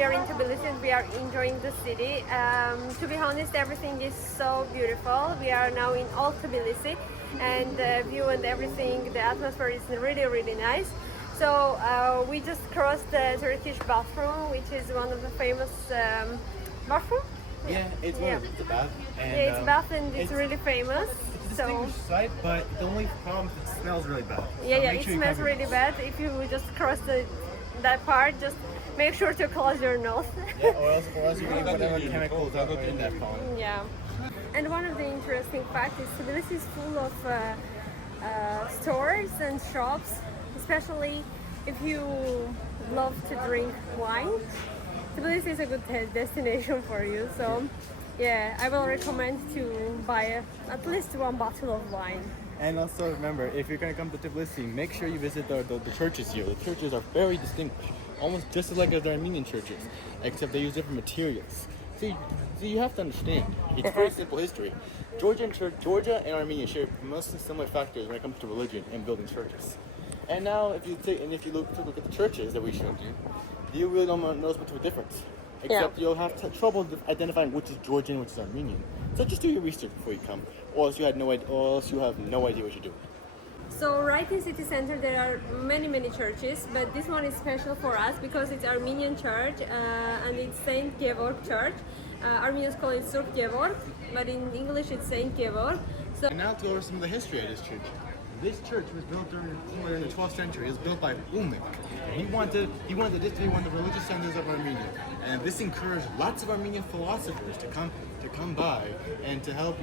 we are in Tbilisi and we are enjoying the city. To be honest, everything is so beautiful. We are now in Old Tbilisi, and the view and everything, the atmosphere is really, really nice. So we just crossed the Turkish bathroom, which is one of the famous bathroom. Yeah, it's one of the bath. And, yeah, it's bath and it's really famous. It's a distinguished sight, but the only problem is it smells really bad. Yeah, So yeah, make it sure you smells cover really your bad. If you just cross that part, just make sure to close your nose. Yeah, or else you can get whatever chemicals are in that pond. Yeah. And one of the interesting facts is Tbilisi is full of stores and shops, especially if you love to drink wine. Tbilisi is a good destination for you. So, yeah, I will recommend to buy at least one bottle of wine. And also remember, if you're going to come to Tbilisi, make sure you visit the churches here. The churches are very distinguished, almost just as like as the Armenian churches, except they use different materials. See, you have to understand, it's very simple history. Georgia and Armenia share mostly similar factors when it comes to religion and building churches. And now, if you look at the churches that we showed you, you really don't notice much of a difference. Except you'll have trouble identifying which is Georgian, which is Armenian. So just do your research before you come, or else you have no idea what you're doing. So right in city center there are many churches, but this one is special for us because it's Armenian church and it's Saint Georg Church. Armenians call it Surp Georg, but in English it's Saint Georg. So and now to go over some of the history of this church. This church was built somewhere in the 12th century. It was built by Ulmik. He wanted this to be one of the religious centers of Armenia, and this encouraged lots of Armenian philosophers to come by and to help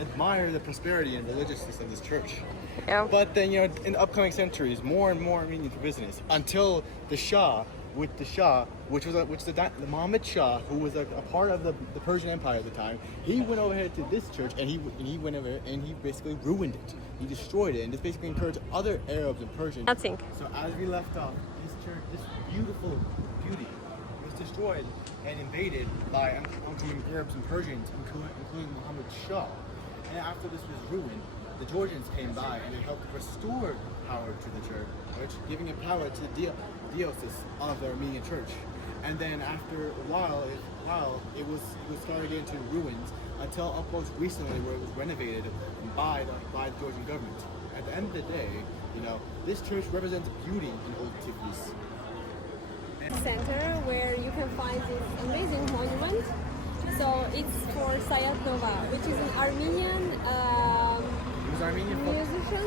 admire the prosperity and religiousness of this church. yeah. But then in the upcoming centuries, more and more Armenians were visiting this until the Shah, which was the Muhammad Shah, who was a part of the Persian Empire at the time. He went over here to this church, and he went over here and he basically ruined it. He destroyed it, and this basically encouraged other Arabs and Persians. Nothing. So as we left off, this church, this beautiful beauty, was destroyed and invaded by oncoming Arabs and Persians, including Muhammad Shah. And after this was ruined, the Georgians came by and they helped restore power to the church, giving it power to the diocese of the Armenian church. And then after a while, it was started into ruins until up most recently where it was renovated by the Georgian government. At the end of the day, this church represents beauty in Old Tbilisi. Center where you can find this amazing monument. So it's for Sayat Nova, which is an Armenian musician,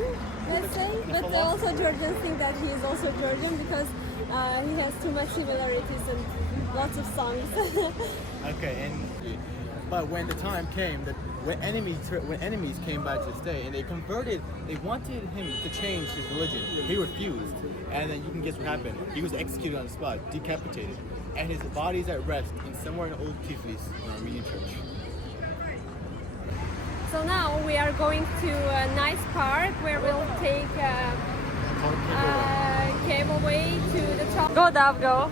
let's say. But also Georgians think that he is also Georgian because he has too much similarities and lots of songs. Okay, but when the time came that when enemies came by to stay and they wanted him to change his religion. He refused, and then you can guess what happened. He was executed on the spot, decapitated, and his body is at rest in somewhere in Old Tbilisi, an Armenian church. So now we are going to a nice park where we'll take a cableway to the top. Go, Dav, go.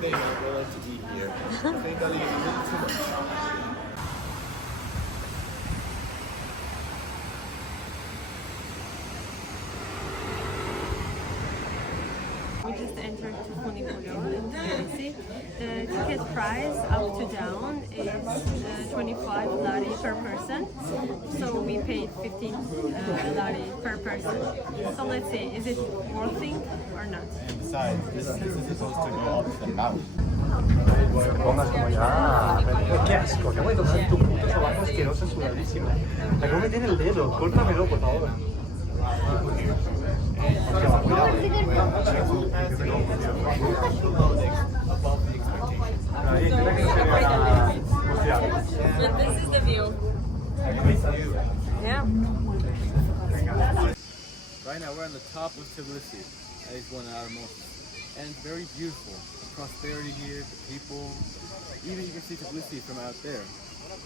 Thing I really like to eat here. I think I'll eat a little too much. We just entered to Funiculo in Tbilisi. The ticket price up to down is 25 lari per person. So we paid 15 lari per person. So let's see, is it worth it or not? And besides, this is supposed to go up to the mountain. Pongas como ya. Qué asco, acabo de tocar tu puto sobaco asqueroso sudadísimo. Acabo de meter el dedo, córtamelo por favor. But this is the view. Yeah. Right now we're on the top of Tbilisi. That is one of the outermost. And it's very beautiful. The prosperity here, the people, even you can see Tbilisi from out there.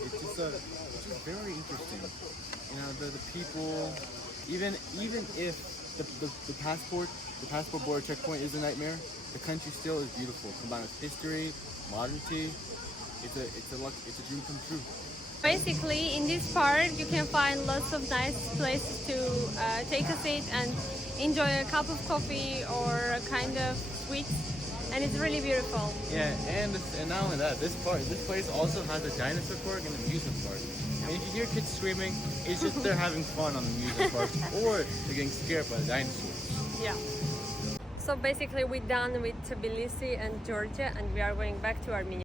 It's just very interesting. You know, the people, even if the passport border checkpoint is a nightmare, the country still is beautiful. Combined with history, modernity, it's a dream come true. Basically, in this park, you can find lots of nice places to take a seat and enjoy a cup of coffee or a kind of sweets, and it's really beautiful. Yeah, and not only that, this place also has a dinosaur park and a amusement park. And if you hear kids screaming, it's just they're having fun on the amusement park, or they're getting scared by the dinosaurs. Yeah. So basically, we're done with Tbilisi and Georgia, and we are going back to Armenia.